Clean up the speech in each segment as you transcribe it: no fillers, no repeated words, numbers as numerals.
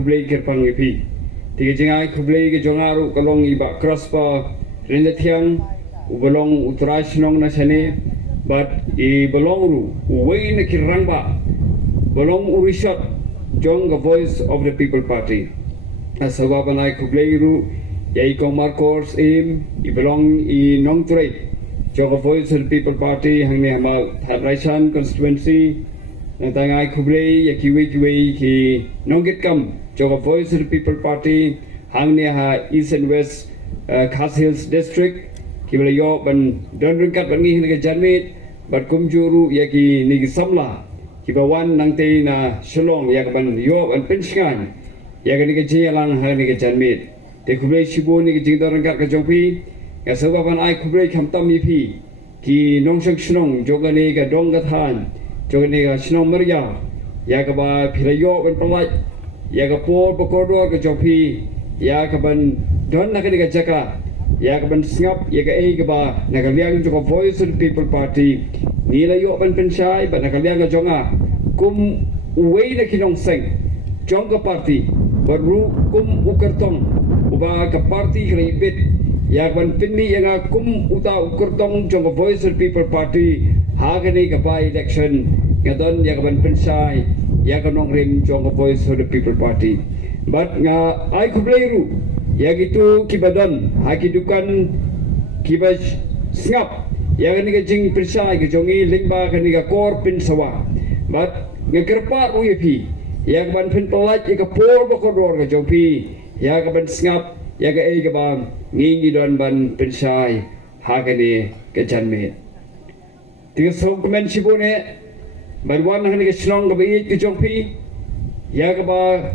kublai kerpang ipi. Tiga jengai kublai ke jongaru kalong iba kraspa rendathiang ubalong utras nong na sene but I balong ru uway na kirangba balong urishat jong the voice of the people party. Asababan ay kublai ru yai komar course im I belong I nong turay jong the voice of the people party hang ni hamal Thadraisan constituency Nang ay kublay yakiwi ki nonggit kam joga voice of the people party hang ne ha east and west Khas Hills district kibla yo ban don ringkat ban ngi ne janmit bat kumjuru yaki ni samla kibawan nang te na shalong yak ban yo ban penskan yak ni ke jialang ha ni ke janmit te kublay shibu ni ke jingdor ringkat ka jongpi ya sababan ai kublay khamtam mi phi ki nongsang shnong joga ni ka dong ka than Jogi ga sinong merja, ya ke ba philayo ban pelaj, ya ke por pekodor ke jopi, ya ke ban don nak ke jaka, ya ke ban singap, ya ke ke ba nak liang joko voice of the people party, ni la yo ban pensai ban nak liang ke jonga, kum uwei na kinong seng, jong ke party, baru kum ukertong, uba ke party kelibit, ya ban pinni yang kum uta ukertong jong ke voice of the people party. Hagani ka by election ngadon ya kaban pensai ya kanong rim jong voice of the people party but nga ay kubleiru ya gitu kibadon hakidukan kibaj sngap ya kani ka jing pensai ka jongi lingba kani ka kor pinsawa but nga kerpa uyepi ya kaban pintolat ya ka por bakodor ka jongpi ya kaban sngap ya ka ay ka ba ngingi don ban pensai hagani ka janme Tiga song komen sibune barwan hang ke slong ke bait ke jongpi ya ke ba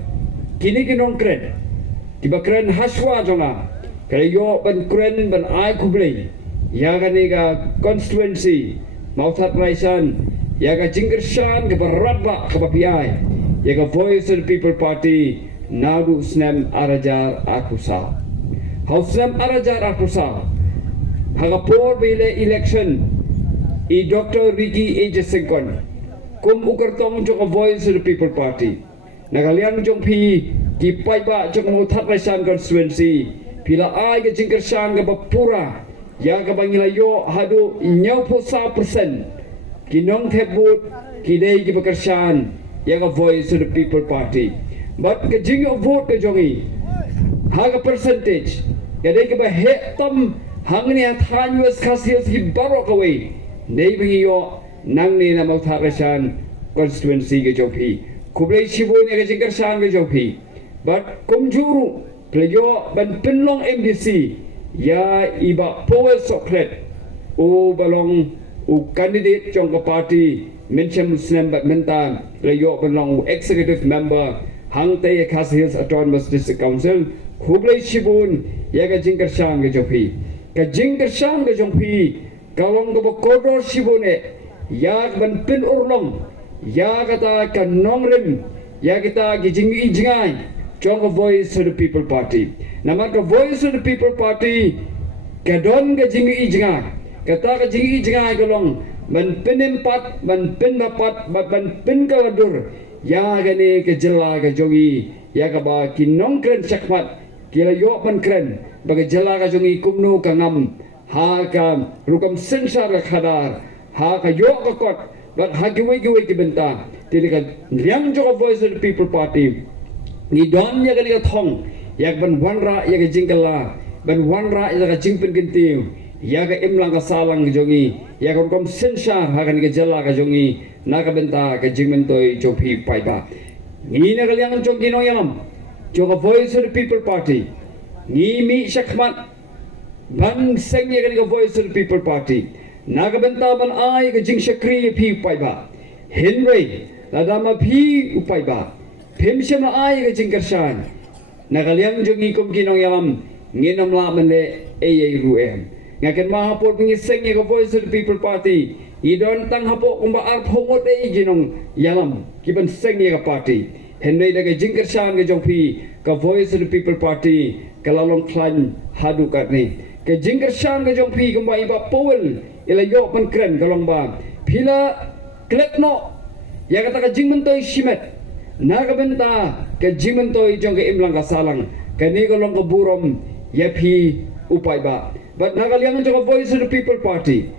kini ke nong kren tiba kren haswa jonga kayo ban kren ban ai kublai ya ka ni ka constituency mau Thadraisan ya ka jingkershan ke baratba ke papiai ya ka voice of the people party nadu snem arajar akusa haus snem arajar akusa hagapor bile election I Dr. Ricky A. Sengkon kum ukertong jong voice of the people party nagalian jong pi ki paiba jong mo Thadraisan constituency pila ai ke jingkersang ke bapura ya ke bangilayo hadu nyau po 1% kinong thebut ki dei ki bekersan ya ke voice of the people party but ke jing vote ke jongi ha ke percentage ke dei ke ba hetam hangni than US Khas Hills ki barok away Nei yo nang ni na mau Thadraisan constituency ke jopi kublai sibu ni ke jingkersang ke jopi but kumjuru plejo ban penlong MDC ya iba Powell Soklet u balong u candidate jong ke party mencem snem bat mentan plejo balong executive member hang te Khas Hills Autonomous District Council kublai sibu ya ke jingkersang ke jopi Kalong ke bakodor sibune ya ban pin urlong ya kata kan nongrim ya kita gijing ijngai jong ke voice of the people party nama ke voice of the people party kadon ke jing ijngai kata ke jing ijngai kalong ban pin empat ban pin dapat ban pin kaladur ya gani ke jela ke jongi ya ka ba kinong kren sakmat kila yo ban kren bagi jela ke jongi kumnu kangam ha ka rukam sensar khadar ha ka yo ka kot but ha giwe ki benta tili ka liang jo voice of the people party ni don ya ka thong yak ban wanra ya ka jingkala ban wanra ya ka jingpin gintiu ya ka imlang ka salang jongi ya ka rukam sensar ha ka ni ka jala ka jongi na ka benta ka jingmentoi jopi paiba ni na ka liang jong kino yam jo ka voice of the people party ni mi shakmat ban sengye ka voice of the people party nagabenta ban ai ka jing shakri phi paiba henry ladama phi upaiba phemsema ai ka jing kersan nagaliang jongi kum kinong yalam nginam la mele ay ruem ngaken mahapor pingi sengye ka voice of the people party idon tang hapo kumba ar phomot ay ginong yalam kiban sengye ka party henry daga jing kersan ka jongpi ka voice of the people party kalalong klan hadu katni ke jingkersang ke jongpi kumba iba Powell ila yo pan kren kalong ba pila kletno ya kata ka jingmentoi simet Nagabenta ke jimentoy jong ke imlang kasalang kani kolong keburom yapi upay ba. But nagaliang jong Voice of the People Party.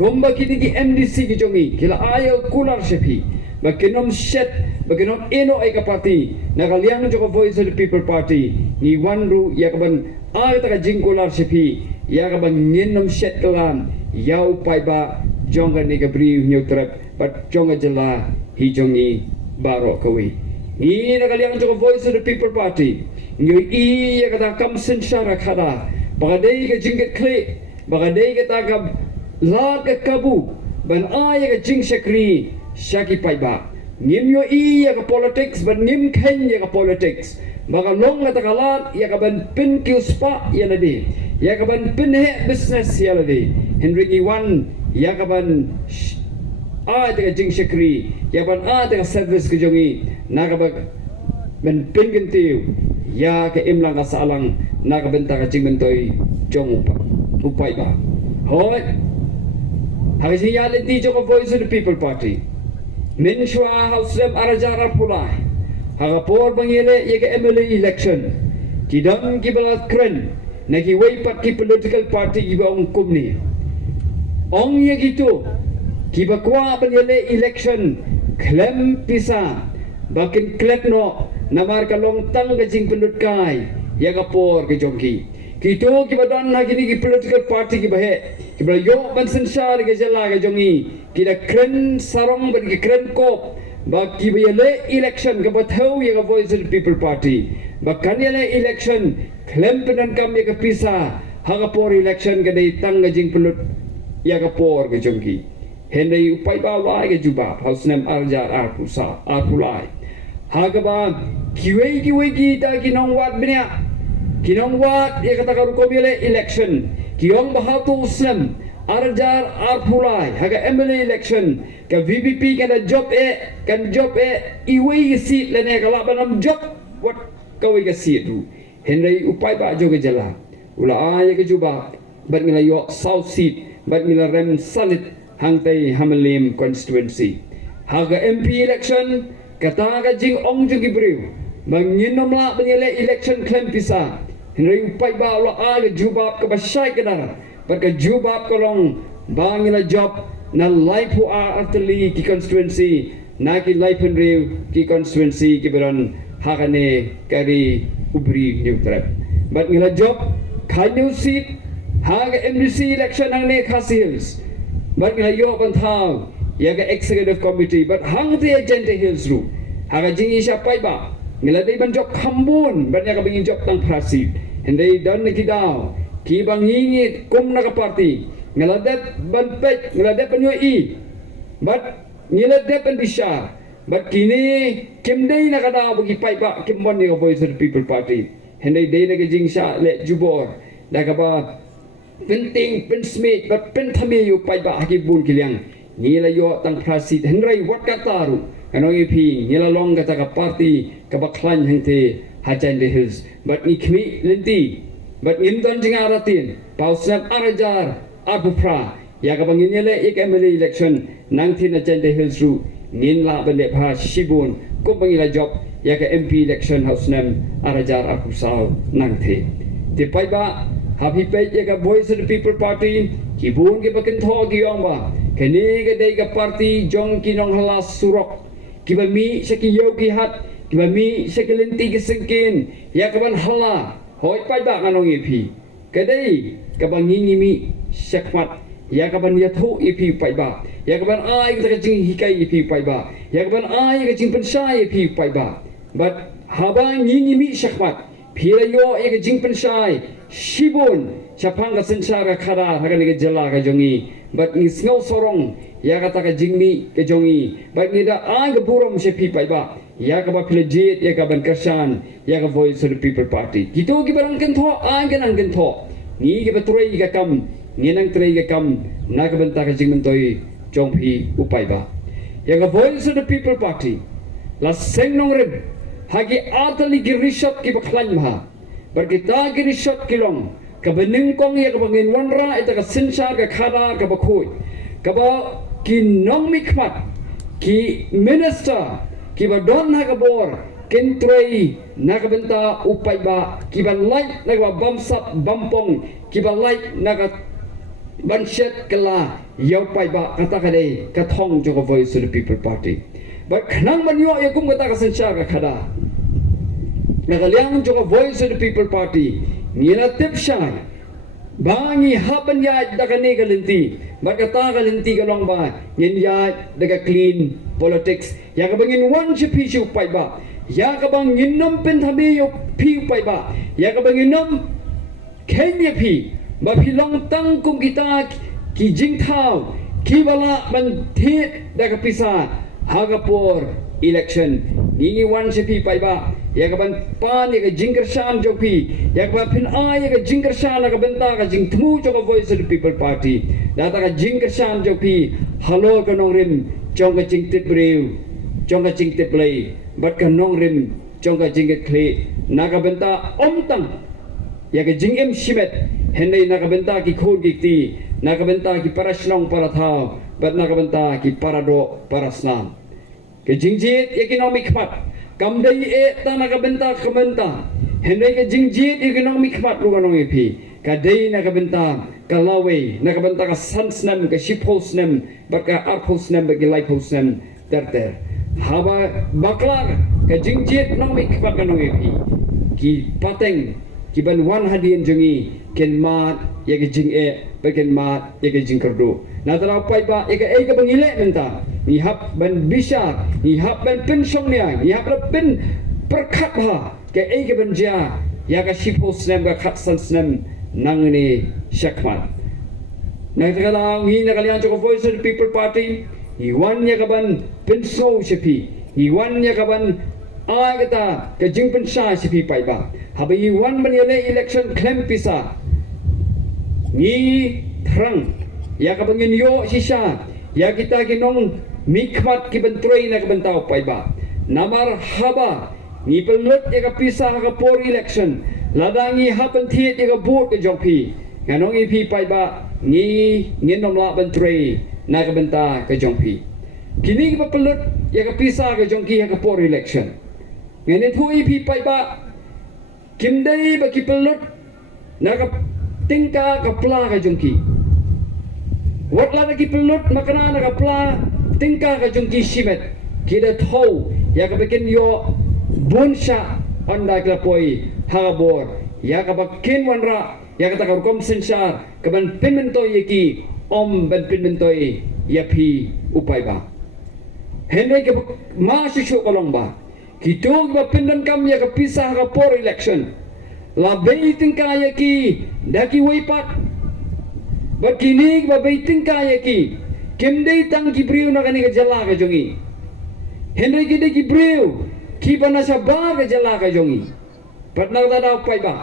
Kumba kini ki MDC ki jongi kila ayaw kular sepi. Bakinom set bakinom eno ay kapati nagaliang jong Voice of the People Party ni wanru yakaban ay taka jingkular sepi yakaban nginom set kalam yaw upay ba jonga ni gabri nyutrep but jonga jela hi jongi baro kawi. Ni nagaliang jong Voice of the People Party. Ngi i kata kamsen syara kada. Bagadai ka jingket kle. Bagadai ka tagab la ka kabu. Ban ay ka jing syakri syaki paiba. Ngim yo i ka politics ban ngim ken ya ka politics. Baga long ka takalat ya ka ban pin kiuspa ya ladi. Ya ka ban pin he business ya ladi. Henry Iwan ya ka ban ada jing syakri ya ban ada service ke jongi nakabag ben pingentiu ya ke imlang kasalang nakabenta ka jing bentoy jong upay ba hoy hagi sinyalin di jong Voice of the People Party min shwa hausem arajara pula haga por bangile ya ke MLA election kidam kibalat kren naki way pat ki political party iba ong kumni ong ya gitu kiba kwa banyele election klem pisa bakin klep no namar kalong tang gajing pendut kai ya kapor ke jongki kito kiba dan na kini ki political party kiba he kiba yo bansen shar ke jala ke jongi kida kren sarong ban ki kren kop ba kiba yele election ke bathau ya ka Voice of the People Party ba kan yele election klem penan kam ya ka pisa ha kapor election ke dei tang gajing pendut ya kapor ke jongki Henry upay ba wai ke jubab haus nem arjar arpusa arpulai hagaba kiwe kita kinong wat benya kinong wat ya kata karu komile election kiong bahatu usnem arjar arpulai haga MLA election ka VVP kan job iwe isi lene kala banam job wat kawe ke si tu Henry upay ba joge jala ula ay ke jubab bat ngila yo south seat bat ngila rem salit hangtai Hamalim constituency haga MP election kata ka jing ong jing gibriu manginom la banyele election claim pisa Henry upay ba lo ala jubab ka basay kadar but ka jubab kolong bangila job na life hu arteli ki constituency na ki life Henry ki constituency ki beron hakane kari ubri new trap but ngila job kanyu seat haga MDC election ang ne Khasi but ngila yo banthaw yaga executive committee but hang the agenda hills ru haga jingi siya pay ba ngila day ban job kambun but yaga bingin job tang prasi and they done na kidaw ki bang hingit kum na ka party ngila det ban pek ngila det pan yo i but ngila det pan bisya but kini kim day na kadaw bagi pay ba kim bon ni ka Voice of the People Party and they day na ka jing siya le jubor na ka ba penting pen smith but pen thami yu pai ba ki bun kiliang nila yo tang prasit henry wat kataru anong ipi nila long kata ka party ka baklan hente hajan de hills but ni kmi lenti but nim don jing aratin pausap arajar apupra ya ka bangin yele ik MLA election 19 hajan de hills ru nin la bende pha shibun ko bangila job ya ka MP election house nam arajar apusau nangthe te pai ba happy page ka Voice of the People Party kibun ke bakin tho giong ba kene ke dei ka party jong kinong halas surok kiba mi saki yogi hat kiba mi saki lenti ke sengkin ya ka ban hala hoi pai ba kanong EP ke dei ka ban ngingi mi sakmat ya ka ban yatho EP pai ba ya ka ban ai ka jing hikai EP pai ba ya ka ban ai ka jing pensai EP pai ba but haba ngingi mi sakmat pila yo ya ka jing pensai Shibun siapang ka sensara kara hagan ke jala ka jongi but ni snow sorong ya kata ka jingmi ke jongi but ni da ai ka burom se pi pai ba ya ka ba pila jet ya ka ban kersan ya ka Voice of the People Party kito ki barang ken tho ai kan ang ken tho ni ke betrei ka kam ni nang trei ka kam na ka banta ka jingmen toi jong pi upai ba ya ka Voice of the People Party la seng nong rem hagi atali ki rishat ki baklan ma berkita kini shot kilong kabening kong ya kabangin wanra ita ka sensar ka khada ka bakhoy kaba ki nong mikmat ki minister kiba don hakabor kentrei nakabenta upai ba kiba light nagba bamsap bampong kiba light naga banshet kala yaupai ba kata kadai kathong jogo Voice of the People Party ba khnang manyo yakum kata kasensyar ka khada nagaliang jogo Voice of the People Party ngina tipshay bangi haban ya dakane galinti bagata galinti galong ba ngin ya daga clean politics ya kabangin one chipi upai ba ya kabang nginom penthabi yo pi upai ba ya kabang nginom Kenya pi ba pilong tang kum kita ki jingthau ki bala ban thit daga pisa hagapur election ngi one chipi pai ba ya kaban pan ya jingkershan jopi ya kaban pin ya jingkershan ka benta ka jingthmu jo Voice of the People Party data ka jingkershan jopi halo ka nongrim jong ka jingtip brew jong ka jingtip play bat ka nongrim jong ka jingket kle na ka benta omtang ya ka jingem shimet henai na ka benta ki khur gikti na ka benta ki parashnong parathau bat na ka benta ki parado parasnam ke jingjit economic pat kamdai tanah kabenta kabenta henry ke jingjit economic pat luganong ipi kadai na kabenta kalawe na kabenta ka sansnam ka shipholsnam baka arphosnam bagi lifehosnam terter haba baklar ke jingjit economic pat kanong ipi ki pateng ki ban wan hadien jongi ken mat ya ke jing bagen mat ya ke jing kerdo na tara pai ba ya ke bangile menta ni hap ban bisa ni hap ban pensong nia ni hap ban perkat ha ke ban ja ya ka shipholsnam ka khatsan snam nang ni syakmat na tara ngi na kalian joko Voice of the People Party iwan ya ka ban penso sipi iwan ya ka ban ai kata ke jing pensa sipi pai ba haba iwan ban yele election claim pisa ni thrang ya ka bangin yo sisa ya kita kinong mikmat ki bentroi na kabentau pai ba namar haba ni pelnut ya ka pisa ka por election ladangi hapen thiet ya ka bot ka jongpi nganong ipi pai ba ni nginom la bentroi na kabenta ka jongpi kini ka pelnut ya ka pisa ka jongki ya ka por election ngene thu ipi pai ba kimdai ba ki pelnut na ka tingka ka pla ka jongki watla na ki pelnut makana na ka pla tingka ka jungki shimet kida thau ya ka bekin yo bunsha anda kla poi hagabor ya ka bakin wanra ya ka takar kom sensar ka ban pimento yeki om ban pimento ya phi upai ba hende ke ma shishu kolong ba kitog ba pindan kam ya ka pisa ka por election la beiting ka yeki daki weipat bakinig ba beiting ka yeki kimdei tang kibriu na kani ka jala ka jongi henry kide kibriu ki bana sa bar ka jala ka jongi patna da da pai ba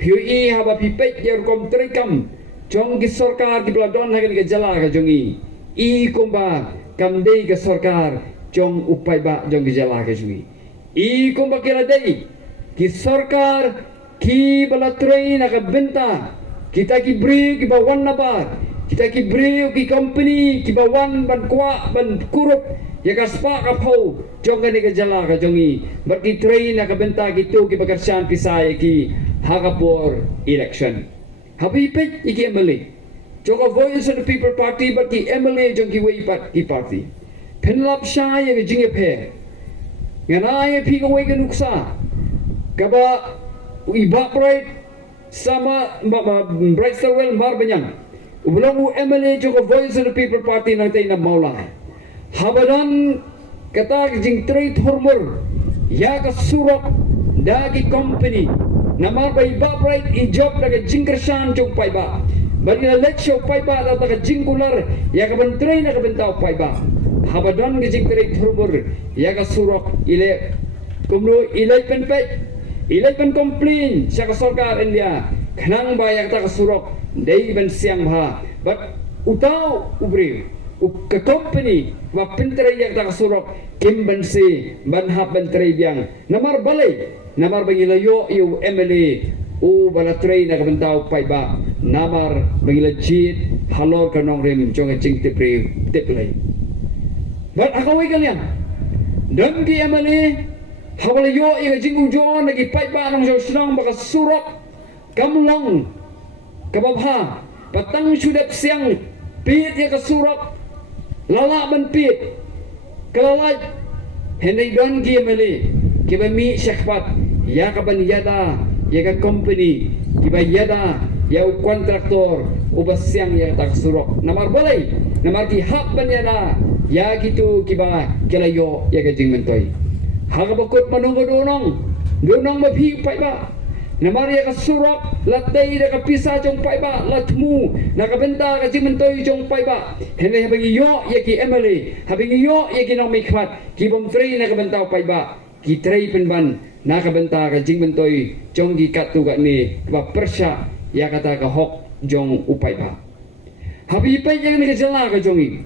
phiu i haba phi pek yer kom trikam jong ki sarkar ki bladon na kani ka jala ka jongi i kumba kamdei ka sarkar jong upai ba jong ki jala ka jongi i kumba kila dei ki sarkar ki bala train na ka benta kita kibriu ki bawan na ba kita ki brio ki company ki bawan ban kwa ban kurup ya ka spa ka phau jong ni ka jala ka jongi bat ki train na ka benta ki tu ki bakarsan pisay ki hagapor election habi pe iki emily joko Voice of the People Party bat ki emily jong ki wei pat ki party penlap sha ya ki jinge phe ngana ye phi ka wei ka nuksa ka ba evaporate sama bright well mar banyang Ubulong MLA joko Voice of the People Party nang tayo na maula. Habadan kata jing trade hormor ya ka surok dagi company namar ba evaporate i job daga jingkersan jong pai ba. Bagi na leksyo pai ba daga jingkular ya ka ban train na ka bentau pai ba. Habadan jing trade hormor ya ka surok ile kumno ilay penpe ilay pen complain sa ka sarkar India khnang ba ya ka surok dei ban siang bha but utau ubri ke company wa pintre yang tak surok kim ban si ban hap ban tre biang namar balai namar bangila yo MLA o bala tre na kabentau pai ba namar bangila jit halor kanong rem jong ching te pre te play but akawai kalian dan ki amali hawalayo iga jingu jo nagi paiba nang jo senang baka surok kamlong kababha patang sudap siang pit ya ka surok lala ban pit kalalaj henday don ki amali kiba mi syakpat ya ka ban yada ya ka company kiba yada ya kontraktor ubas siang ya tak surok namar boleh namar ki hak ban yada ya gitu kiba kelayo ya ka jing mentoy haga bakut manunggo donong mapi paiba namar ya ka surok latay da ka pisa jong paiba latmu nakabenta ka jing mentoy jong paiba henday habang iyo ya ki emily habang iyo ya ki nong mikhat ki bom tray nakabenta paiba ki tray penban nakabenta ka jing mentoy jong ki katu ga ni ba persya ya kata ka hok jong upai ba habi pai yang ni jela ka jongi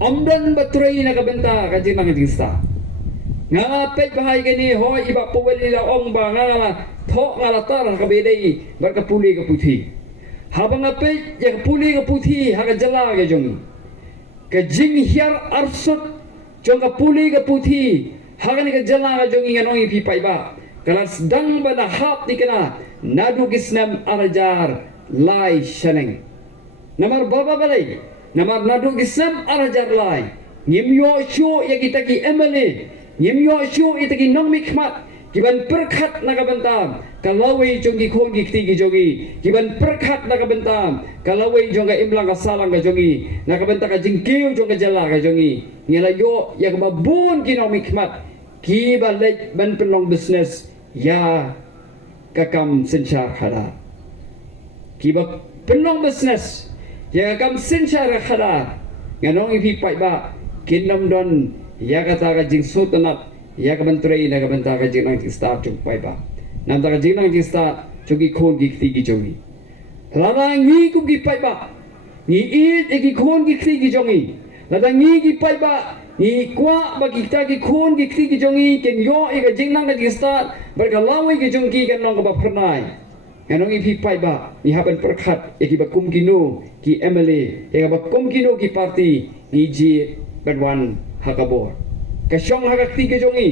amdan batrai na ka benta ka jing mang dingsta nga pe bahai ka ni ho iba poweli la ong ba nga tho nga la tar ka bedai bar ka puli ka puthi habang pe ya puli ka puthi ha ka jela ka jongi ka jing hiar arsut jong ka puli ka puthi ha ka ni ka jela ka jongi nga nong ipi pai ba kalas dang ba na hap ni kana nadu gisnam arajar lai shaneng namar baba balai namar nadu gisnam arajar lai nyimyo shu ya kita ki emale nyimyo shu ita ki nong mikmat kiban perkhat nakabantam kalawai jongi khon gi kti gi jogi kiban perkhat nakabantam kalawai jonga imlang ka salang ka jogi nakabanta ka jingkiu jonga jala ka jogi ngela yo ya ka babun ki nong mikmat ki balai ban penong business ya kakam sensyar khada kiba penong business ya kakam sensyar khada nganong ipi pai ba kinom don ya kata ka jing sultanat ya ka bantrai na ka banta ka jing nang staff chung pai ba nam ta ka jing nang staff chugi khon gi kti gi jongi lada ngi ku gi pai ba ni it e gi khon gi kti gi jongi lada ngi gi pai ba ni kwa bagi kita ki khon ki kti ki jongi ken yo e ga jingnang ga start bergalawi ki jongki kan nong ba pernai kanong ipi pai ba ni haban perkhat e ki ba kum kino ki emily e ga ba kum kino ki party ni ji badwan hakabor ka shong hak kti ki jongi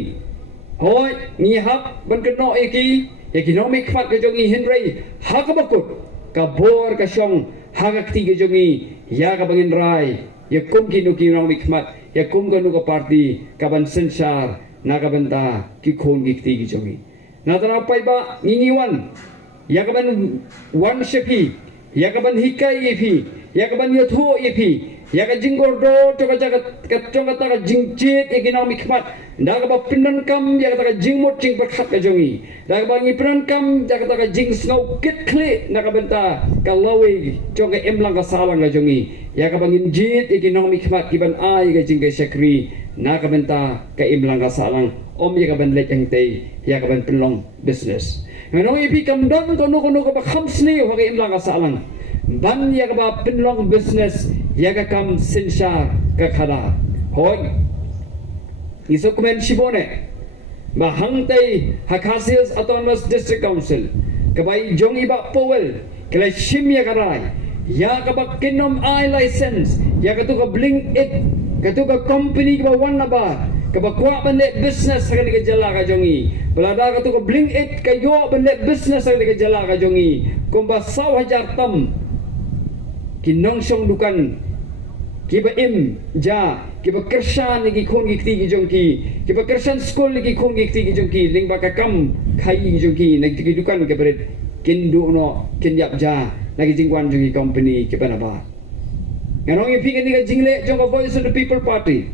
hoi ni hak ban keno e ki economic fat ki jongi henry hakabakut ka bor ka shong hak kti ki jongi ya ka bangin rai ya kum kino ki nong mikmat ya kum ganu ka party kaban sensar nakabanta ki khon gi kti gi jongi natara pai ba niniwan ya kaban wan shepi ya kaban hikai epi ya kaban yotho epi ya ka jingordo to ka jagat ka tonga ta ka jingjit economic mat da ka ba pinan kam ya ka jingmot jing pakhat ka jongi da ka ba ngi pinan kam ya ka ta ka jing snow kit kle nakabanta ka lawi jonga emlang ka salang ka jongi ya ka bangin jit economic mat kiban ai ka jing ka sakri nakabanta ka emlang ka salang om ya ka ban lek ang tay ya ka ban penlong business nganong ipi kam don kono ka ba khamsni wa ka emlang ka salang ban ya ka ba penlong business ya ka kam sinsha ka khada hoi iso komen shibone ba hangtai Hakasias Autonomous District Council kabai jong iba powel kala shimya karai ya ka ba kinom I license ya ka tu ka blink it ka tu ka company ka ba wan na ba ka ba kwa bande business ka ni ka jala ka jongi balada ka tu ka blink it ka yo bande business ka ni ka jala ka jongi kumba 1,000 tam kinong song dukan kiba im ja kiba kersan gi khon gi kti gi jongki kiba kersan school gi khon gi kti gi jongki ling ba ka kam khai gi jongki nak ti dukan ke bered kindu no kin yap ja nagi jingwan jongi company kiba na ba nganong ipi ni ga jingle jong ka voice of the people party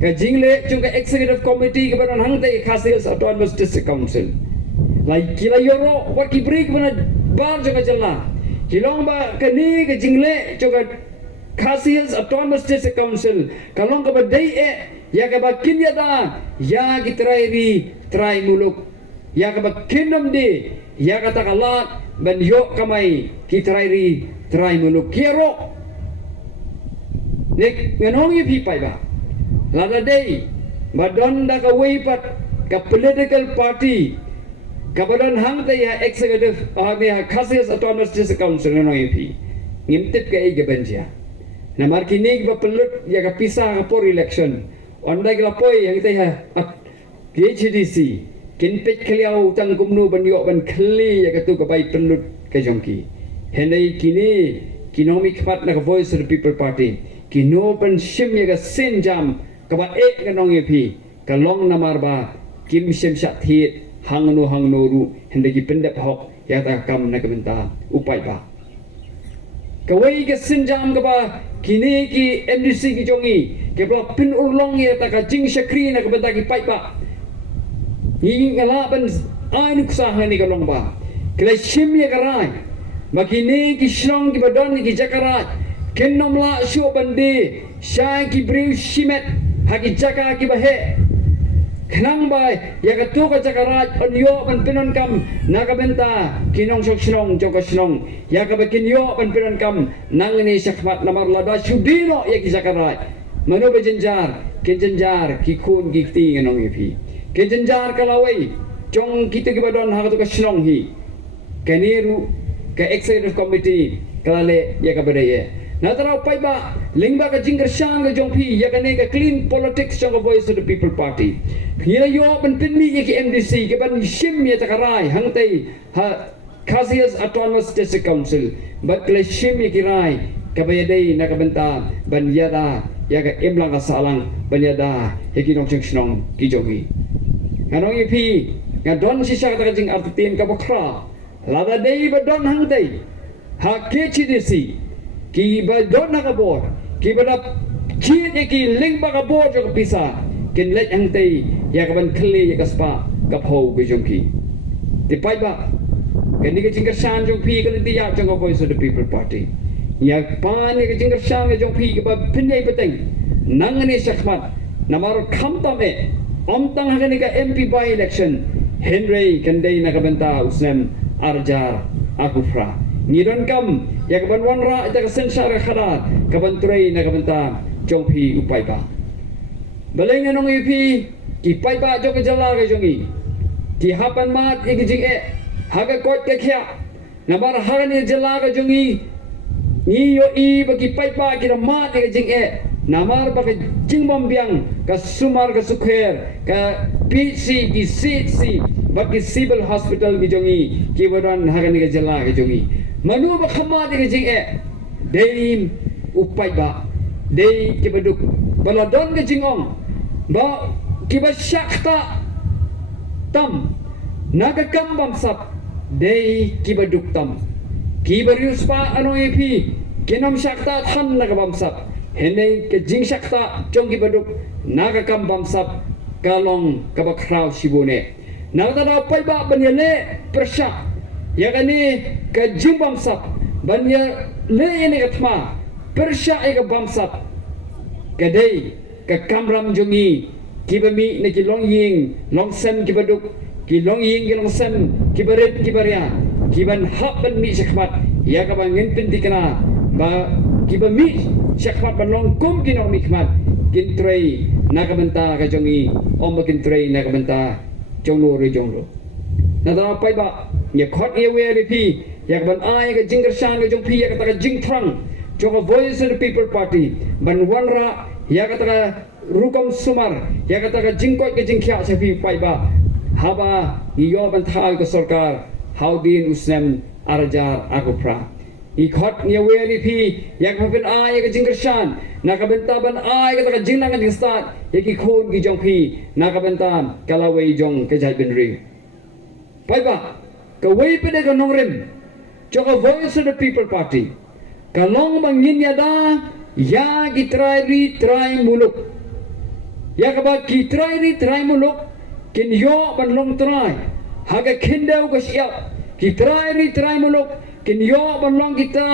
ka jingle jong ka executive committee kiba non hang dai Hakasias Autonomous District Council lai kila yoro wat ki break bana bar jong ka jalla kilong ba kani ka jingle jong ka Hakasias Autonomous District Council kalong ka ba day ya ka ba kinyada ya gitrai try muluk ya ka ba kinom di ya ka takalat ban yo kamay kitrai try muluk kiro nek nganong ipi ba lada day badon da ka weipat ka political party kabadan hang ya executive ni Hakasias Autonomous District Council nganong ipi ngimtip ka iga banja namar kini ba pelut ya ka pisa ka por election Ondai gelapoi yang teh GCDC kin pet keliau tang kumnu ban yo ban khli ya katu kabai penlut ka jongki henai kini kinomi kpat na voice of the people party kino ban shim ya ga sin jam ka ba ek ga nong yepi ka long namar ba kim shim shat thit hangnu ru henai ki pendap hok ya ta kam na ka benta upai ba kawai ga sin jam ka ba kini ki MDC ki jongi ke ba pin urlong ya ta ka jing shakri na ka benta ki pai ba Ingin ngalaban ay nuksahan ni kalong ba? Kaya simya karay. Makini kisrong kibadon ni kijakarat. Kenom la syo bandi. Siya kibriw simet. Haki jaka kibahe. Kenang ba? Yakatu ka jakarat. Onyo pan pinon kam. Nakabenta. Kinong syok sinong. Joko sinong. Yakabakinyo pan pinon kam. Nangini syakmat namar lada. Syudino yaki jakarat. Mano ba jenjar? Kenjenjar. Kikun kikti nganong ipi. Kejenjar kalawai jong kita kibadon hak tu kasinong hi kaniru ke executive committee kalale ya kabadaya na tara pai ba lingba ka jingger shang ga jong phi ya kane ka clean politics jong voice of the people party hira yo ban pinmi ya ki MDC ke ban shim ya takarai hangtai ha Khasias Autonomous District Council bat kle shim ya kirai kabayadai na kabenta ban yada ya ka imlang ka salang ban yada ya ki nong sinong ki jongi Kanong ipi ngadon si siya kata jing artin ka bakra lada day ba don hang day ha KCDC ki ba don na kabor ki ba na chin ki ling ba kabor jo pisa kin let hang day ya ka ban kli ya ka spa ka pho bi jong ki ti pai ba kani ka jing ka san jong pi ka ni ya jong voice of the people party ya pa ni ka jing ka san jong pi ka ba pinai pateng nang ni sakmat namar kham ta me Omtang hagan ka MP by election Henry kandai nakabenta usnem arjar akufra ngiron kam ya kaban wanra ita ka sensar kharat kaban turay nakabenta jongpi upai ba balay nga nong ipi ki pai ba jong jala ka jongi ki hapan mat igijing haga kot ka kya nabar hagan ni jala ka jongi ni yo i ba ki pai ba ki mat igijing namar ba ka jingbom biang ka sumar ka sukher ka PC ki CHC ba ki civil hospital ki jongi ki wadan hagan ni ka jala ka jongi manu ba khama di ka jing dei upai ba dei ki baduk baladon ka jingong ba ki ba shakta tam nagakam bamsap dei ki baduk tam ki barius pa ano ipi kinom shakta than nagabamsap Henay ke jing sakta jong ki baduk nagakam bamsap kalong kabakraw sibune nagtadaw pai ba banyale persya ya kani ke jing bamsap banya le ini katma persya ay ka bamsap kadai ke kamram jongi ki bami ne ki long ying long sem ki baduk ki long ying ki long sem ki barit ki barya ki ban hap ban mi sakmat ya ka bangin pinti kana ba ki bami Syakmat banong kum kinong mikmat kintray nakabenta ka jongi omba kintray nakabenta jonglo re jonglo nadapay ba ya khot ye we pi ya ban ai ka jingger shan ka jong pi ya ka jing thrang jong voice of the people party ban wanra ya ka rukom sumar ya ka jingkot ka jingkhya sa pi pai ba haba iyo ban thal ka sarkar haudin usnem arjar akupra Ikhot niya weri pi yak mapin ay ka jingkershan nakabenta ban ay ka jingnang ka jingstat yak ikhon ki jong pi nakabenta kalaway jong ka jai benri pai ba ka way pede ka nongrim joka voice of the people party kalong mangin yada ya ki try muluk ya ka ba ki try muluk kin yo ban long try haga kindaw ka siya ki try muluk kinyo banlong kita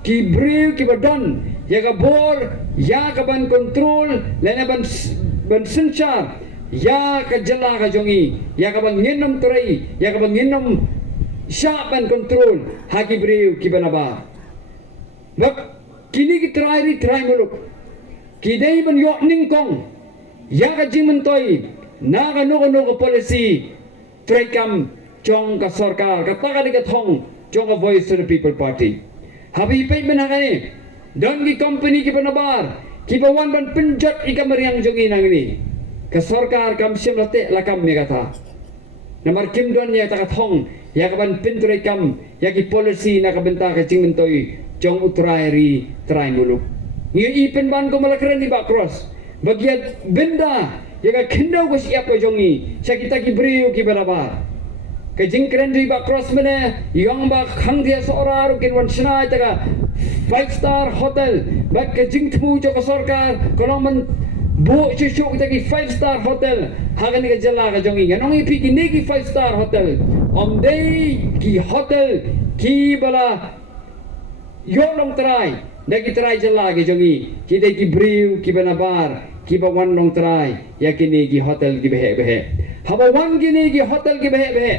ki briw ki badon ya ka bor ya ka ban control lena ban senchar ya ka jala ka jongi ya ka ban nginom turai ya ka ban nginom sya ban control ha ki briw ki banaba bak kini ki try muluk ki dai ban yo ningkong ya ka jimentoy na ka no policy try kam chong ka sarkar ka taka ka thong Jong voice of the people party. Habi pay menangani. Don ki company ki panabar. Kibawan ban penjot ika meriang jongi nang ini. Ke sorkar kam sim late lakam me kata. Namar kim don ya takat hong ya kaban pinturai kam ya ki policy na kabenta ka jing mentoi jong utrai ri trai muluk. Ngi ipen ban ko malakran di bakros. Bagiat benda ya ka kendau ko siap ko jongi. Sa kita ki beriu ki barabar. Ka jing kren di bakros mene yang ba khang dia seorang ru kin wan sna ta 5-star hotel. Bak ka jing tmu jo ka sorkar kolong man bu cucu kita ki 5-star hotel hagan ni ka jala ka jongi nganong ipi ki ni ki 5-star hotel om dei ki hotel ki bala yolong try dagi try jala ka jongi ki dei ki briu ki banabar ki ba wan long try yakini ki hotel ki behe behe haba wan ki ni ki hotel ki behe behe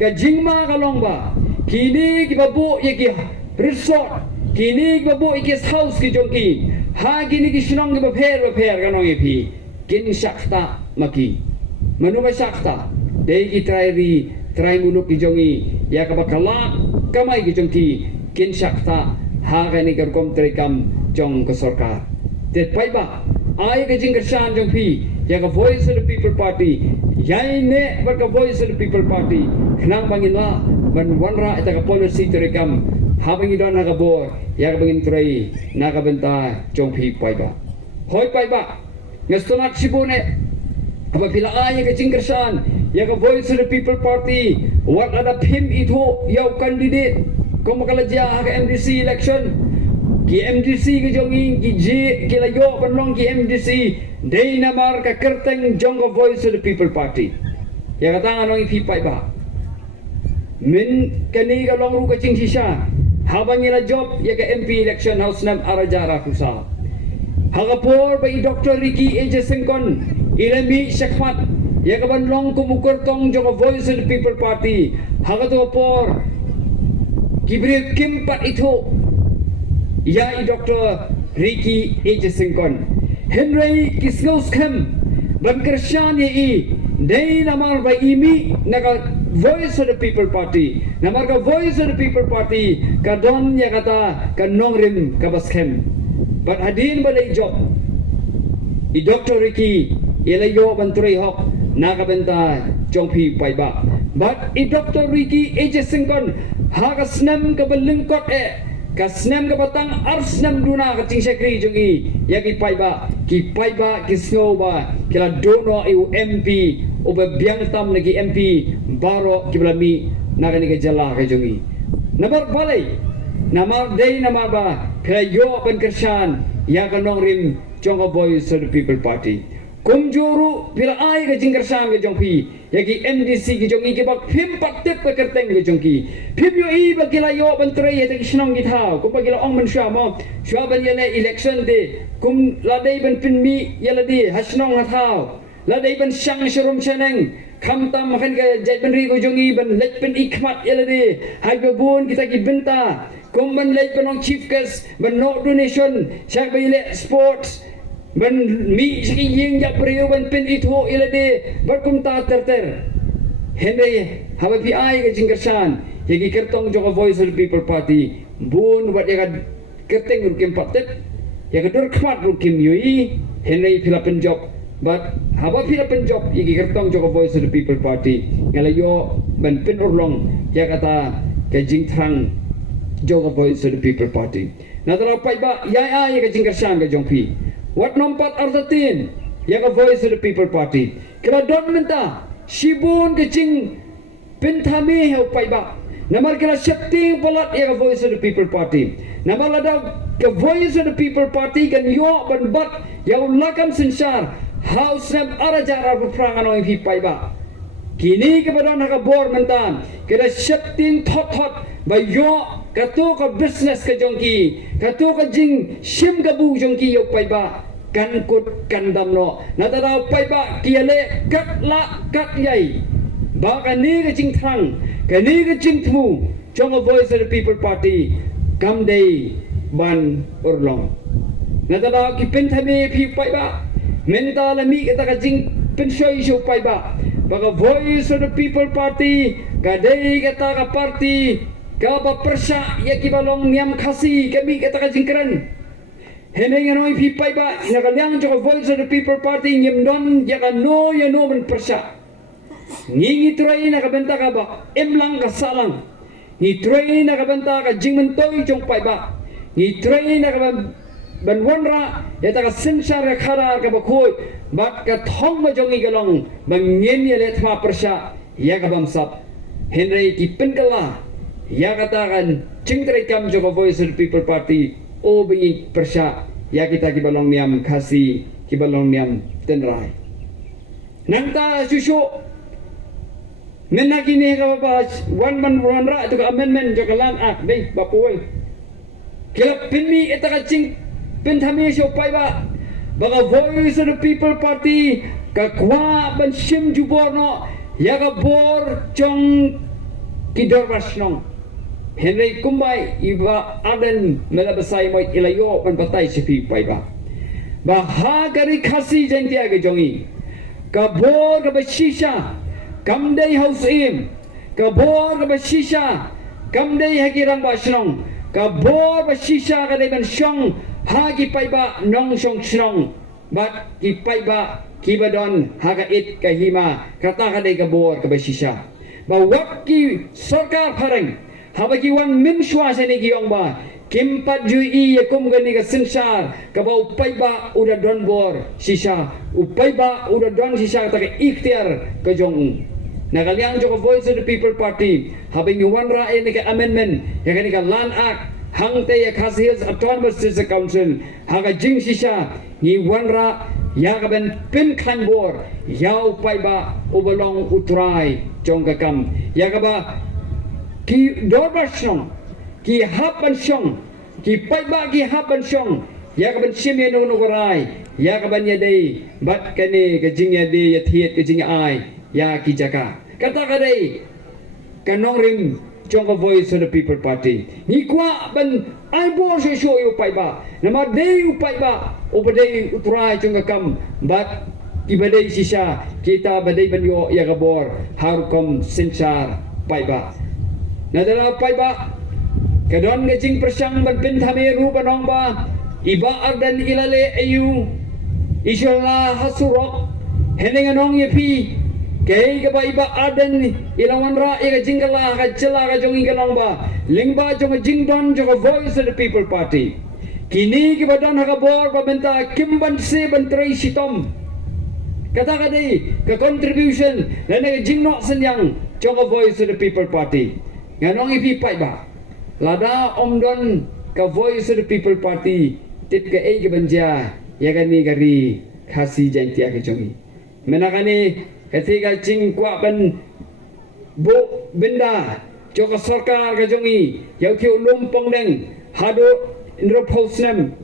ka jingma ka long ba ki ni ki ba bu ye ki resort ki ni ki ba bu ki house ki jongi ha gini ki sinong ki bapher kanong ipi kin sakta maki manu ba sakta dei ki try muluk ki jongi ya ka bakala kamai ki jongki kin sakta ha gani kar kom trekam jong ka sarkar tet pai ba ai ka jing kersan jong pi ya ka voice of the people party yai ne ba ka voice of the people party khnang bangin la ban wanra ita ka policy trekam habang idon nakabor ya kabangin tray nakabenta jong pi pai ba hoy pai ba ngastonak sibune apabila ay ka jingkersan ya ka voice of the people party what ada pim ito yaw candidate kung makalajya ka MDC election ki MDC ki jonging ki J ki layo panlong ki MDC day namar ka kerteng jong ka voice of the people party ya katangan nong ipi pai ba min kani ka long ru ka jing sisa habang ila job ya ka MP election house nam arajara kusa hagapor ba i Dr. Ricky A.J. Singkon ilami syakmat ya ka banlong kumukur tong jong voice of the people party hagato por kibri kimpat itu ya i Dr. Ricky A.J. Singkon Henry Kisgaus Kem ban kersyan ya i day namar ba imi naga voice of the people party namar ka voice of the people party ka don ya kata ka nongrim ka baskem but hadin ba lay job i Dr. Ricky ilayo banturay hok nakabenta jongpi pai ba but i Dr. Ricky A.J. Singkon ha ka snam ka balingkot ka snam ka batang arsnam duna ka ting sekri jongi ya ki pai ba ki snow ba kila dono iu MP o ba biang tam nagi MP baro kiblami nakani ka jala ka jongi namar balay namar day namar ba kila yo pan kersan ya ka nong rim jonga voice of the people party kumjuru pila ay ka jingkersan ka jongpi yagi MDC ki jongi ki bak phim pattep ka kerteng ka jongki phim yo i ba kila yo ban tray ya ki snong gi thao ko ba kila ong man sha mo sha ban yana election de kum la dei ban pin mi ya la di hasnong na thao la dei ban sang shirum chaneng kham tam khan ka jai ban ri ko jongi ban lek pen ikmat ya la di hai ba bun kita ki benta kum ban lek ban chief guest ban no donation sha ba ile sports ban mi siki ying ya priyo ban pin ito ilade barkum ta terter henry haba pi ai ka jingkersan yagi kertong joka voice of the people party bun wat ya kerteng rukim patet ya dur khmat rukim yui henry pila penjob but haba pila penjob yagi kertong joka voice of the people party ngalayo ban pin urlong ya kata ka jingtrang joka voice of the people party nadara pai ba ya ai ka jingkersan ka jongpi what nompat artatin ya ka voice of the people party kila don minta sibun kecing pintami heu pai ba namar kila shakting polat ya ka voice of the people party namar lada ka voice of the people party kan yo ban bat ya ulakam sinsar house nam arajara prangan oi pi pai ba kini kepada nak bor mentan kila shakting thot ba yo katu ka business ka jongki katu ka jing sim ka bu jongki yo pai ba kan kut kan damno nadara pai ba kiale kat la kat yai ba kani ka jing thang kani ka jing thmu jong a voice of the people party kam day ban urlong nadara ki pen thame phi pai ba menta la mi ka jing pen shoi shu pai ba ka voice of the people party ka day ka party ka ba persya ya ki balong niam khasi kami ka jing kran Hene ngano ipi pai ba nakaliang joko Voice of the People Party ngim don yaka no ya no ben persya. Ngi trai nakabenta ka ba emlang ka salang. Ngi trai nakabenta ka jingmen toy jong pai ba. Ngi trai nakaban ban wonra ya ta ka sinsar ka khara ka ba khoi ba ka thong ma jong igalong bang nyen ye le thma persya ya ka bam sap. Henry ki penkala ya kata kan cingtrai kam joko Voice of the People Party o bingi persya ya kita ki balong niam khasi ki balong niam tenrai nangta susu menaki ni ka ba one man one ra to amendment joko lan ak dei bapoi kila pinmi eta ka cing pin thami sho pai ba baga Voice of the People Party ka kwa ban sim juborno ya ka bor chong kidor basnong Henry kumbai iba aden melabasai moi ilayo pan patai sipi pai ba bahagari khasi jentia ke jongi kabor ka bashisha kamdei house im kabor ka bashisha kamdei hakirang basnong kabor bashisha ka dei ban shong hagi pai ba nong shong shnong bat ki pai ba kibadon haga it kahima kata ka dei kabor ka bashisha ba wakki sarkar pareng habaki wan min shwasa ni giong ba kimpat jui yakum gani ka sinsar ka ba upai ba uda don bor sisa upai ba uda don sisa ta ka ikhtiar ka jong nakaliang joko Voice of the People Party habing wan ra ni ka amendment ya gani ka land act hangte ya Khasi Hills Autonomous District Council haga jing sisa ni wan ra ya ka ben pin khan bor ya upai ba ubalong utrai jong ka kam ya ka ba ki dorbar shong ki hapan shong ki paiba ki hapan shong ya ka ban shime no no rai ya ka ban ya dei bat kane ka jing ya de ya thiet ka jing ai ya ki jaka kata ka dei kanong rim chong ka Voice of the People Party ni kwa ban ai bo sho sho yu paiba nama dei u paiba o badei utrai chong ka kam bat ki badei sisa kita badei ban yo ya ka bor harukom sinsar paiba nadala pai ba kadon ngajing persang ban thame ru banong ba iba ardan ilale ayu isyola hasurok heneng anong yepi kay ka ba iba ardan ilawan ra ika jingala ka chela ka jong ikanong ba lingba jong jingdon jong Voice of the People Party kini ki badan ha bor ba benta kimban se ban trai sitom kata ka dei ka contribution lene jingno senyang jong Voice of the People Party nganong ipi pai ba lada omdon ka Voice of the People Party tit ka ei ka banja ya gani gari khasi jantia ka jongi menakani ketika cing kwa ban bo benda joka sarkar ka jongi yau ki lumpong deng hado indro posnam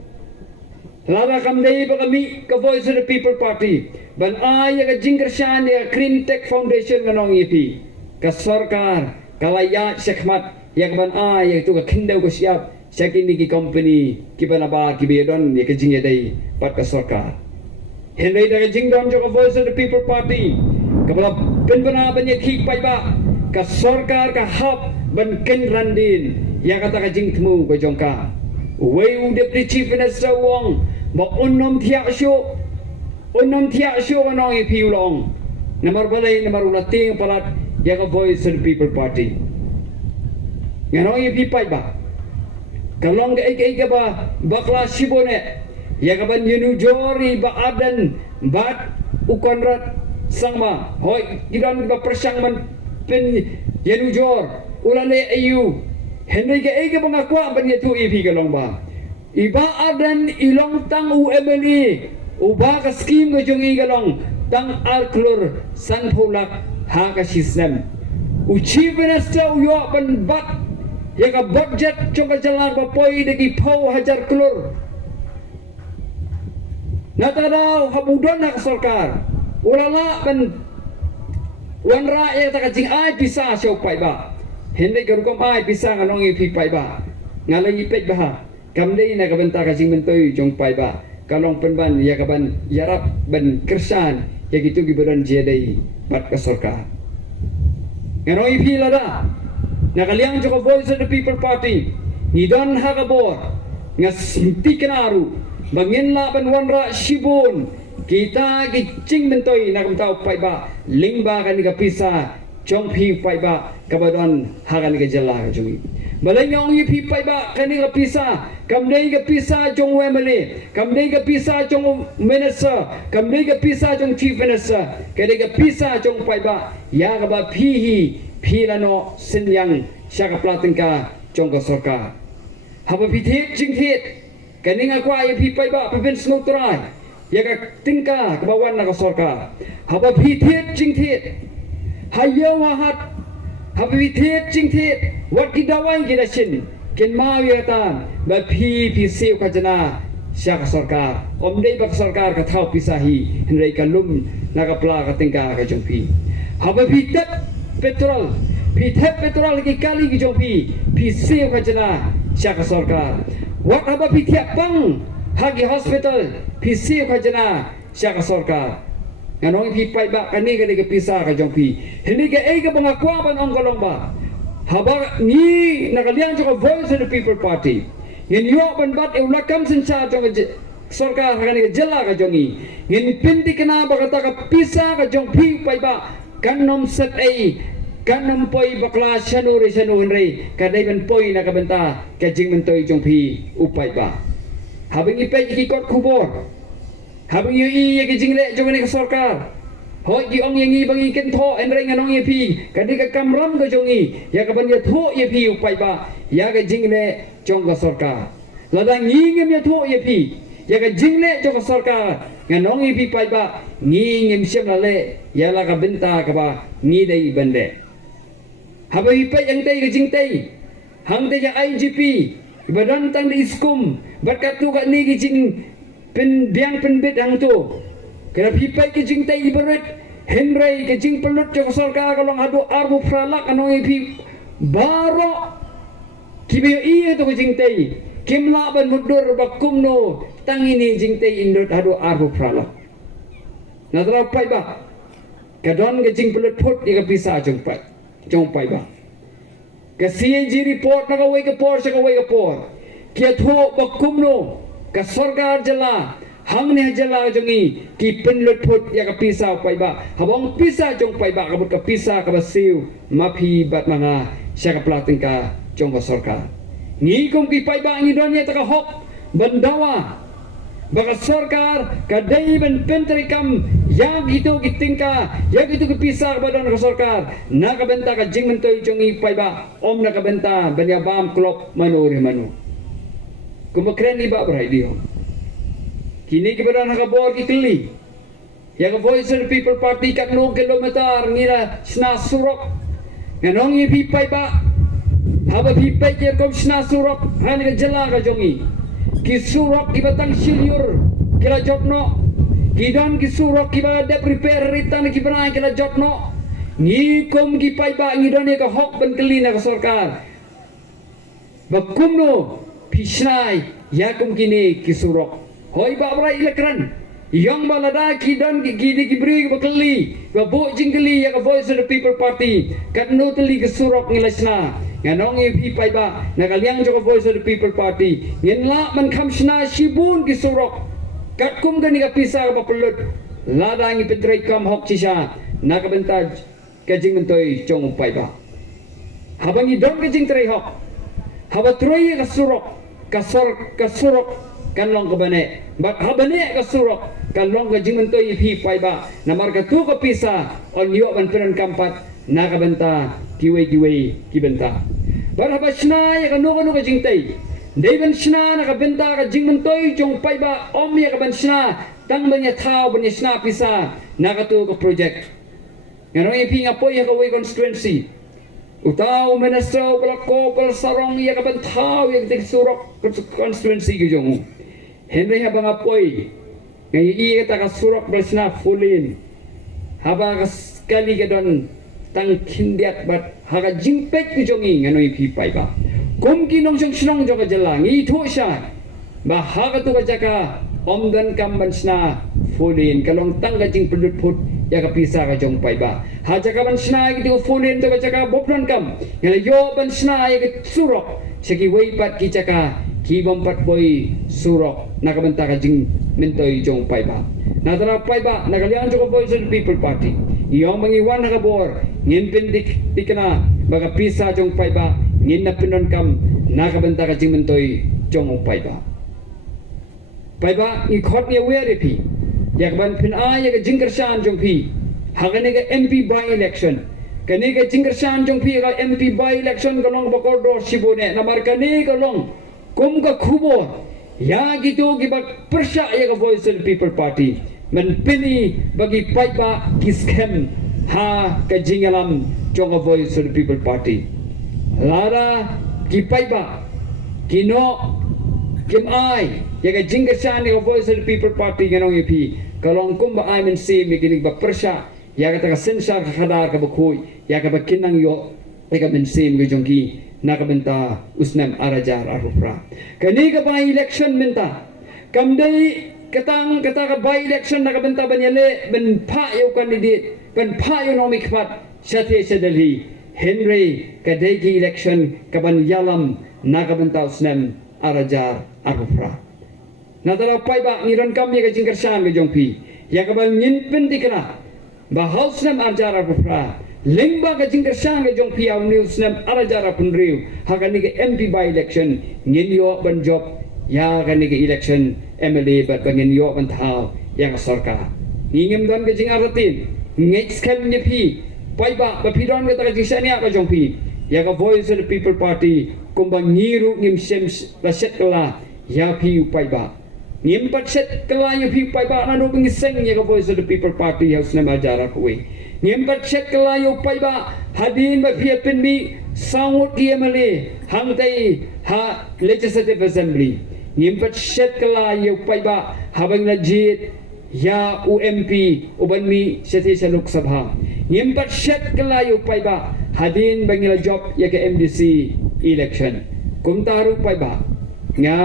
lada kamdei ba kami ka Voice of the People Party ban ay ka jingkershan ya Green Tech Foundation nganong ipi ka sarkar kalaya sekhmat yang ban yang tu ka khindau ko siap sakini ki company ki banaba ki bedon ye ka jingye dai pat ka sarkar henry da jingdon jo ka Voice of the People Party ka bala ben bana ban ye khik pai ba ka sarkar ka hap ban ken randin ya kata ka jing tmu ko jongka wei u deputy chief minister wong ba onnom thia sho anong e piulong namar balai namar ulating palat ya ka Voice of the People Party ngano ye pipai ba kalong ga ike ba bakla sibone ya ka ban yunu jori ba adan bat ukonrat sangma hoi gidan ba persang man pen yenu jor ulane ayu henry ga ike ba ngakwa ban yetu ipi kalong ba iba adan ilong tang UMLE uba ka scheme ga jongi kalong tang alklor sanpolak haka sistem uchi benasta uyo ban bat ya ka budget choka jalan ba poi degi pau hajar klor natara habudon nak sarkar ulala ban wanra ya ta kajing ai bisa sio pai ba hende garukom ai bisa nganong ipi pai ba ngalai ipet ba kamdei na ka benta kajing mentoy jong pai ba kalong penban ya ka ban yarap ban kersan ya gitu gibaran jedai pat ka sarkar ngano ipi lada nakaliang joko Voice of the People Party ni don hakabor nga sinti kenaru bangin la ban wanra shibun kita ki ching mentoi na kam tau pai ba lingba kan ka pisa chong phi pai ba kabadon hagan ka jala ka jungi balai ngong yi phi pai ba kan ka pisa kam dei ka pisa chong wemale kam dei ka pisa chong minister kam dei ka pisa chong chief minister ka dei ka pisa chong pai ba ya ka ba phi hi phi la no sin yang sya ka platin ka chong ka sarkar haba phi the jing the kan nga kwa yi phi pai ba province no trai ya ka tingka ka bawan na ka sarkar haba phi the jing the hayo wahat habi thiet ching thiet wat ki dawai ki da shin ken ma ya tan ba phi siu ka jana sya ka sarkar om dei ba sarkar ka thau pisa hi rei ka lum na ka pla ka tingka ka jong phi haba phi tep petrol ki kali ki jong phi siu ka jana sya ka sarkar wat haba phi thiap pang hagi hospital phi siu ka jana sya ka sarkar nganong phi pai ba kani ka pisa ka jong phi hindi ka ei ka pangakwa ban ong kolong ba haba ni nakaliang jo voice of the people party yin yo ban bat e ulakam sin cha jong sarkar kani ka jela ka jongi yin pinti kana ba kata ka pisa ka jong phi pai ba kanom set ei kanom poi bakla shanu re ka dai ban poi na ka benta ka jing mentoi jong phi upai ba habing ipai ki kot kubor habang yu iya ki jingle jong ni ka sarkar hoi ki ong yangi bangi ken tho en reng anong ye phi kadi ka kamram ka jongi ya ka ban ye tho ye phi upai ba ya ka jingle jong ka sarkar ladang ngim ye tho ye phi ya ka jingle jong ka sarkar nganong ye phi pai ba ngim syam la le ya la ka benta ka ba ngi dei bande habang ipai yang dei ka jing dei hang dei ya IGP badan tang di iskum berkat tu ka ni ki jing pen biang pen bit hang tu kena pipai ke jing tai ibarat henrai ke jing pelut jo sarkar kalong adu arbu pralak anong ipi baro kibe iya to ke jing tai kimla ban mudur bakum no tangini jing tai indot adu arbu pralak nadra pai ba kadon ke jing pelut put ika pisa jong pai ba ke CAG report na ka wai ka por sa ka wai ka por kia tho bakum no ka sarkar jala hang ne jala jongi ki penlut put ya ka pisa pai ba habong pisa jong pai ba ka pisa ka basiu mapi bat manga sya ka plating ka jong ka sarkar ni kong ki pai ba ngi don ya ta ka hok bandawa baka sarkar ka dai ban pentri kam ya gitu gitingka ya gitu ki pisa ka badon ka sarkar na ka benta ka jing mentoy jongi pai ba om na ka benta banya bam klop manuri manu kumakren ni ba berai dia kini kepada nak bor ki keli ya ka voice of the people party kat no kilometer ngira sna surok nganong yi pipai ba haba pipai ke kom sna surok han ka jela ka jongi ki surok ki batang silyur kila jotno ki don ki surok ki ba de prepare ritan ki bra kila jotno ni kom ki pai ba ngi don ka hok ben keli na ka sarkar bakum no pisnai yakum kini kisurok hoi ba brai lekran yang balada kidan gidi kibri bakali ba bo jingli ya ka voice of the people party kan no teli kisurok ngilasna nganong e pai ba nakaliang jo ka voice of the people party ngenla man khamsna shibun kisurok kat kum gani ka pisa ba pelut ladang i pedrai kam hok chisha nakabentaj kajing mentoi chong pai ba habang i don kajing trai hok haba troi ka surok kasurok kan long ka bane bak habane kasurok kan long ka jing mentoi phi pai ba namar ka tu ka pisa on yo ban peran kampat na ka benta kiwe ki benta bar haba shna ya ka no ka jing tai dei ban shna na ka benta ka jing mentoi jong pai ba om ya ka ban shna tang ban ya thau ban ya shna pisa na ka tu ka project ngano ye phi ngapoy ya ka way constituency utaw minister pelako pel sarong ya kaban thaw ya tik surok constituency ke jong henry habang apoy ngai iya ta ka surok bersna fulin haba ka sekali ke don tang kindiat bat haga jimpet ke jongi ngano i pai ba kum ki nong song jong jalang i tho sha ba haga tu ka jaka omdan kam bansna fulin kalong tang ka jing pedut put ya ka pisa ka jong pai ba ha jaka ban sna ki tu fulin tu ka jaka bopran kam ngala yo ban sna ya ka surok segi wei pat ki jaka ki bompat boy surok nakabenta ka jing mentoy jong paiba natara paiba nakalian jong boy sa People Party yung mangiwan nakabor ngin pindik tikna baga pisa jong paiba ngin na pinon kam nakabenta ka jing mentoy jong paiba paiba ni khot ni aware pi yakban pin a ya jing kershan jong pi hagane ka MP by election kani ka jing kershan jong pi ka MP by election kalong bakor do sibone namar kani kalong kum ka khubo ya gitu gibak persya ya ka voice of the People Party men pini bagi paiba kiskem ha ka jingalam jong ka voice of the People Party lara ki paiba kino kim ai ya ka jingasan ya ka voice of the People Party ganong ipi kalong kum ba ai men si mi kinig ba persya ya ka ta sensar ka khadar ka bakhoy ya ka bakinang yo ka men si mi jong ki nakabenta usnam arajar arupra kani ka by election menta kamdai katang kata ka by election nakabenta banyale ben pha yo candidate ben pha yo nomi khat sathe sedalhi Henry kadegi election kaban yalam nakabenta usnam arajar arupra nadara paiba niran kam ya jingkar shan ge jongpi ya kabal nin pentikna ba house nam arajar arupra lengba ka jingkar sang jong piaw news nam arajara punriu hakani ke MP by election ngin yo ban job ya kani ke election MLA bat bangin yo ban thao ya ka sarkar ngim don ke jing aratin ngej skam ni pi paiba ba pidon ka ta jisania ka jong pi ya ka voice of the People Party kumbang ngiru ngim sem la set kala ya pi paiba ngim pat set kala ya pi paiba na no ngiseng ya ka voice of the People Party house nam arajara kuwi Nyembat cek kelayu paiba hadin ba Philippine mi sangut MLA hangtai ha Legislative Assembly nyembat cek kelayu paiba habang legit ya UMP uban mi seti sa Lok Sabha nyembat cek kelayu paiba hadin bangila job ya ke MDC election kumtaru paiba nga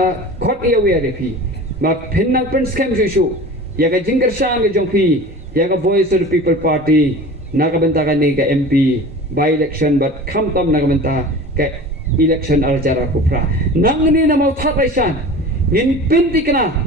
khot ya pi ma phinnang prince kem shu ya ka jingkar sang jong pi ya ka voice of the People Party nakabenta ka ni ka MP by election but kamtam nakabenta ka election aljara kupra nang ni na mau thatai san nin pinti kana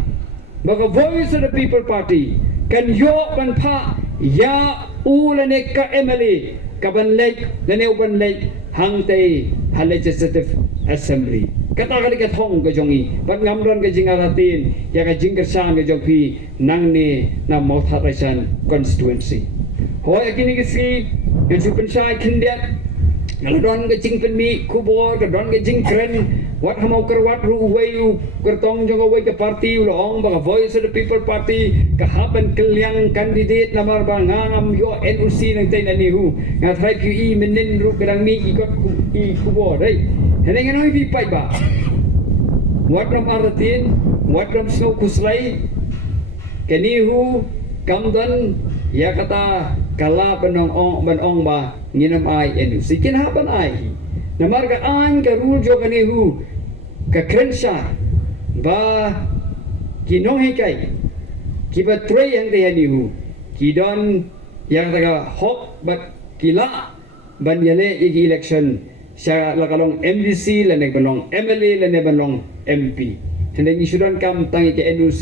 baka voice of the People Party kan yo ban pha ya ulane ka MLA ka ban lek lane uban lek hangtai ha Legislative Assembly kata kali ka thong ka jongi ban ngamron ka jingaratin ya ka jingkar sang ka jongpi nang ni na mau thatai san constituency Hoy kini kisi yang supen saya kindiat ngalodon ke jing penmi kubor ke don ke jing kren wat hamau kerwat ru wayu kertong jongo way ke parti ulong baka voice of the People Party kahaban kelyang kandidat namar bangam yo NUC nang tay nanihu nga try QE menin ru kadang mi ikot i kubor dai heneng ano ipipai ba wat ram aratin wat ram snow kuslay kanihu kamdan ya kata kala banong ba nginam ay NUC kinahaban ay namar ka an ka rule jo kanihu ka krensha ba kinong hikay kiba tray ang tayanihu kidon yang taga hok bat kila banyale igi election siya lakalong MDC laneg banong MLA laneg banong MP tendeng isudan kam tangi ke NUC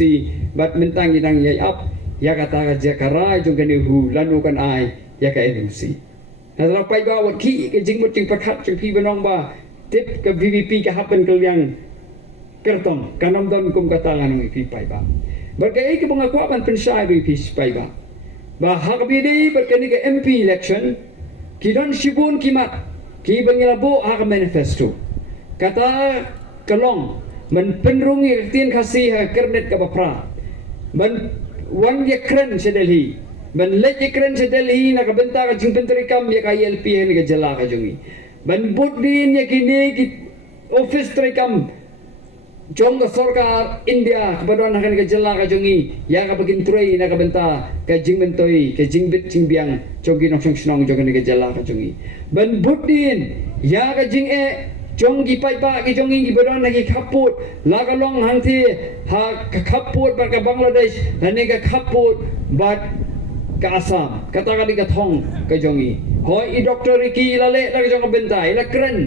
bat mentang inang yay up ya kata jakara jong kanihu lanu kan ai ya ka NUC nadra pai ba wat ki ke jingmut jing pakhat jong pi banong ba tip ke VVP ka happen kelyang kertong kanam don kum katangan ng pi pai ba berkai ke pengakuan pensai ri pi pai ba ba hakbidi berkani ke MP election kidon sibun kimat ki bangilabo ha manifesto kata kalong men penrungi tin kasih ha kernet ka bapra men wan ye kren sa Delhi ban let ye kren sa Delhi nakabenta ka jing pentri kam ye ka ILP ni ka jala ka jungi ban bud din ye kini ki office tri kam jong ka sarkar India kepadon akan ka jala ka jungi ya ka bagin tri nakabenta ka jing mentoi ka jing bit jing biang jogi nok song snong jong ni ka jala ka jungi ban bud din ya ka jing jong gi pai ba gi jong gi badon nagi khaput lagalong hangthi ha khaput ba ka Bangladesh hane ka khaput bat ka Assam kata kali ka thong ka jongi hoi i doctor ki lale la jong bentai la kren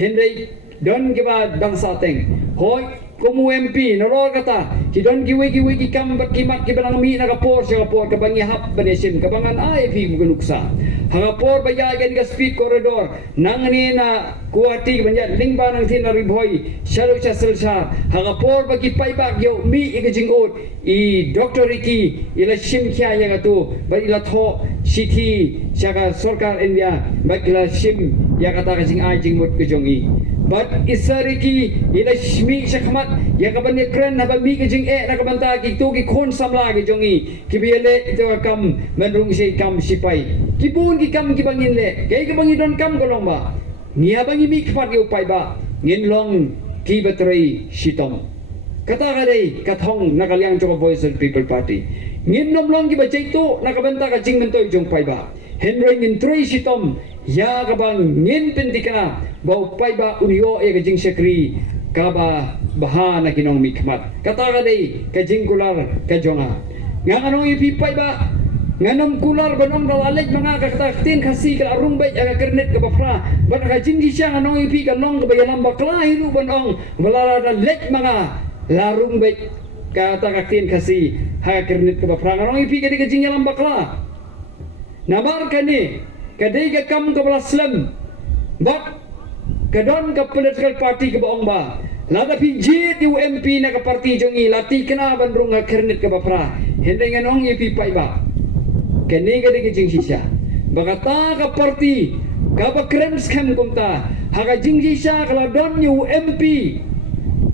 henry don gi ba bangsa teng hoi Komu MP nolo kata kidon giwe ki kambat kimat ki banang mi nakapor siya kapor kabangi hap banesim kabangan IFP bukanuksa hangapor bayagan ka speed corridor nangani na kuwati banyak lingba nang tin riboy shalo cha selsa hangapor bagi paibak yo mi igajingot I Dr. Ricky ila sim kya yang atu ba ila tho city siya sarkar India ba ila sim ya kata kajing ajing mut kejongi but isariki ila shmi shakmat ya kabane kren na ba mi kajing nakabanta ki tu ki khon samla ki jongi ki biele ito kam mandung si kam sipai ki bun ki kam ki bangin le kay ka bangi don kam kolong ba niya bangi mi kpat ki upai ba ngin long ki batray sitom kata kadai kathong nakaliang jong Voice of the People Party ngin nom long ki ba jaito nakabanta ka jing mentoy jong pai ba henry ngin tray sitom ya kabang ngin pentikana bau pai ba unio ka jing sekri kaba bahana kinong mikmat kata kadai ka jing kular ka jonga nganong ipipai ba nganom kular banong dalalek mga kakaktin kasi ka arung bay aga kernet ka bafra ban ka jing siya nganong ipi ka long ka bayalam bakla hiru banong balala dalek mga larung bay kata kaktin kasi ha kernet ka bafra nganong ipi ka di ka jing yalam bakla nabar ka ni kadai ka kam ka balaslam bak kadon ka political party ka baong ba lada pijit UMP na ka party jongi lati kena bandrung ka kernet ka bafra hindi nganong ipi pai ba kani ka di ka jing siya baka ta ka party ka ba krem scam kumta haka jing siya kala don UMP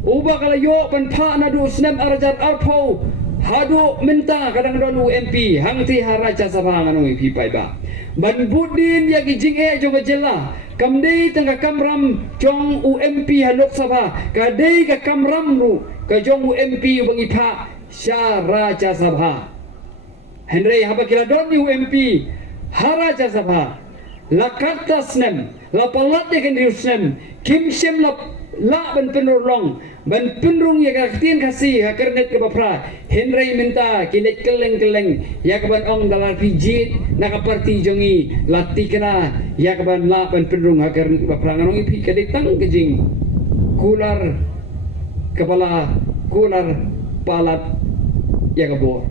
uba kala yo pan pa na do snam arajar arpo hado minta kadang don UMP hangti haraja sabang anong ipi pai ba ban budin ya ki jing jong jela kamdei tengah kamram jong UMP halok sabha kadei ka kamram ru ka jong UMP bangi pha sya raja sabha henry haba kila don UMP haraja sabha lakata snem la palat de kan snem kim sem la ban penurlong ban penrung ya kaktin kasi ha kernet ke bapra henry minta kilet keleng ya kaban ong dalar pijit nakaparti jongi lati kena ya kaban la ban penrung ha kernet ke bapra nganong ipi kaditang kejing kular kepala kular palat ya kabor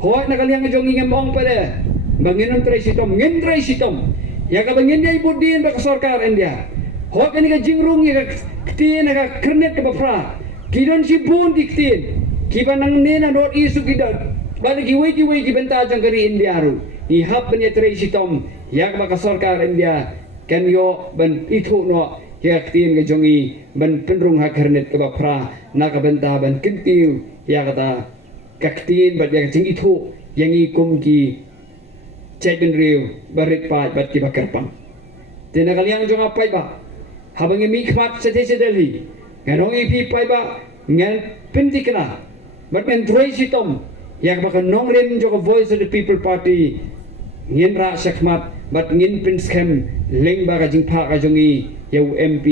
hoy nakaliang jongi ngamong pada banginon tray sitom ngin tray sitom ya kaban ngin ay budin ba sarkar India hoy kani ka jingrung ya ktin ka kernet ka bafra kidon si bun diktin kibanang nena not isu kidon bali giwe ki benta jang kari India ru ni hap banya tray sitom ya ka sarkar India kan yo ban itu no ya ktin ka jongi ban penrung ha kernet ka bafra na ka benta ban kintiu ya kata kaktin bat yang jing itu yang ikum ki cai ben riu barit pa bat ki bakarpang tinakaliang jong apai ba habang mi khmat sete sedeli nganong ipi pai ba ngan pentikna bat men troi sitom yak ba nong ren jong Voice of the People Party ngin ra sakmat bat ngin pinskem leng ba ka jing pha ka jongi yau MP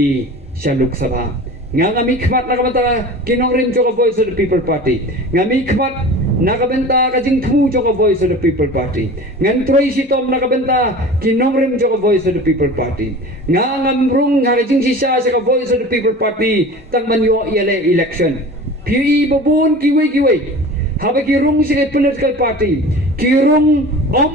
Shaluk Sabha ngami khmat nakabenta kinong ren jong Voice of the People Party ngami khmat nakabenta kajing thu jong Voice of the People Party ngan troi sitom nakabenta kinong ren jong Voice of the People Party ngamrung kajing sisa sa Voice of the People Party tang manyo yale election PE babun kiwe haba kirung sa political party kirung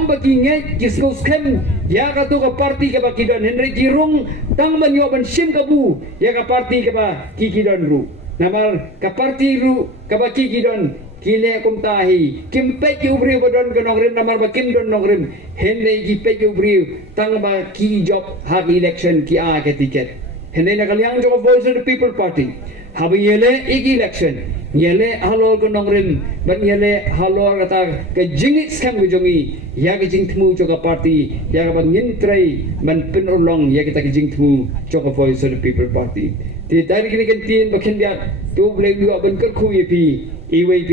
bagi ngai kisko scam ya ka to ka party ka bakidon henry kirung tang manyo ban sim kabu ya ka party ka ba kikidon ru namar ka party ru ka ba kikidon kile kumtahi kimpe ki ubri bodon ka nongrim namar ba kim don nongrim henry ki pe ki ubri tang ba ki job ha election ki a ka ticket henry nakaliang jo Voice of the People Party haba yele election yele halor ko nongrim ban yele halor kata ke jingit scam ko jongi ya ke jing thmu cho ka party ya ka ban ngin trai ban penulong ya kita ke jing thmu cho ka Voice of the People Party ti dari kini kan tin bakhen dia tu blai lu ban kar khu ye pi iwei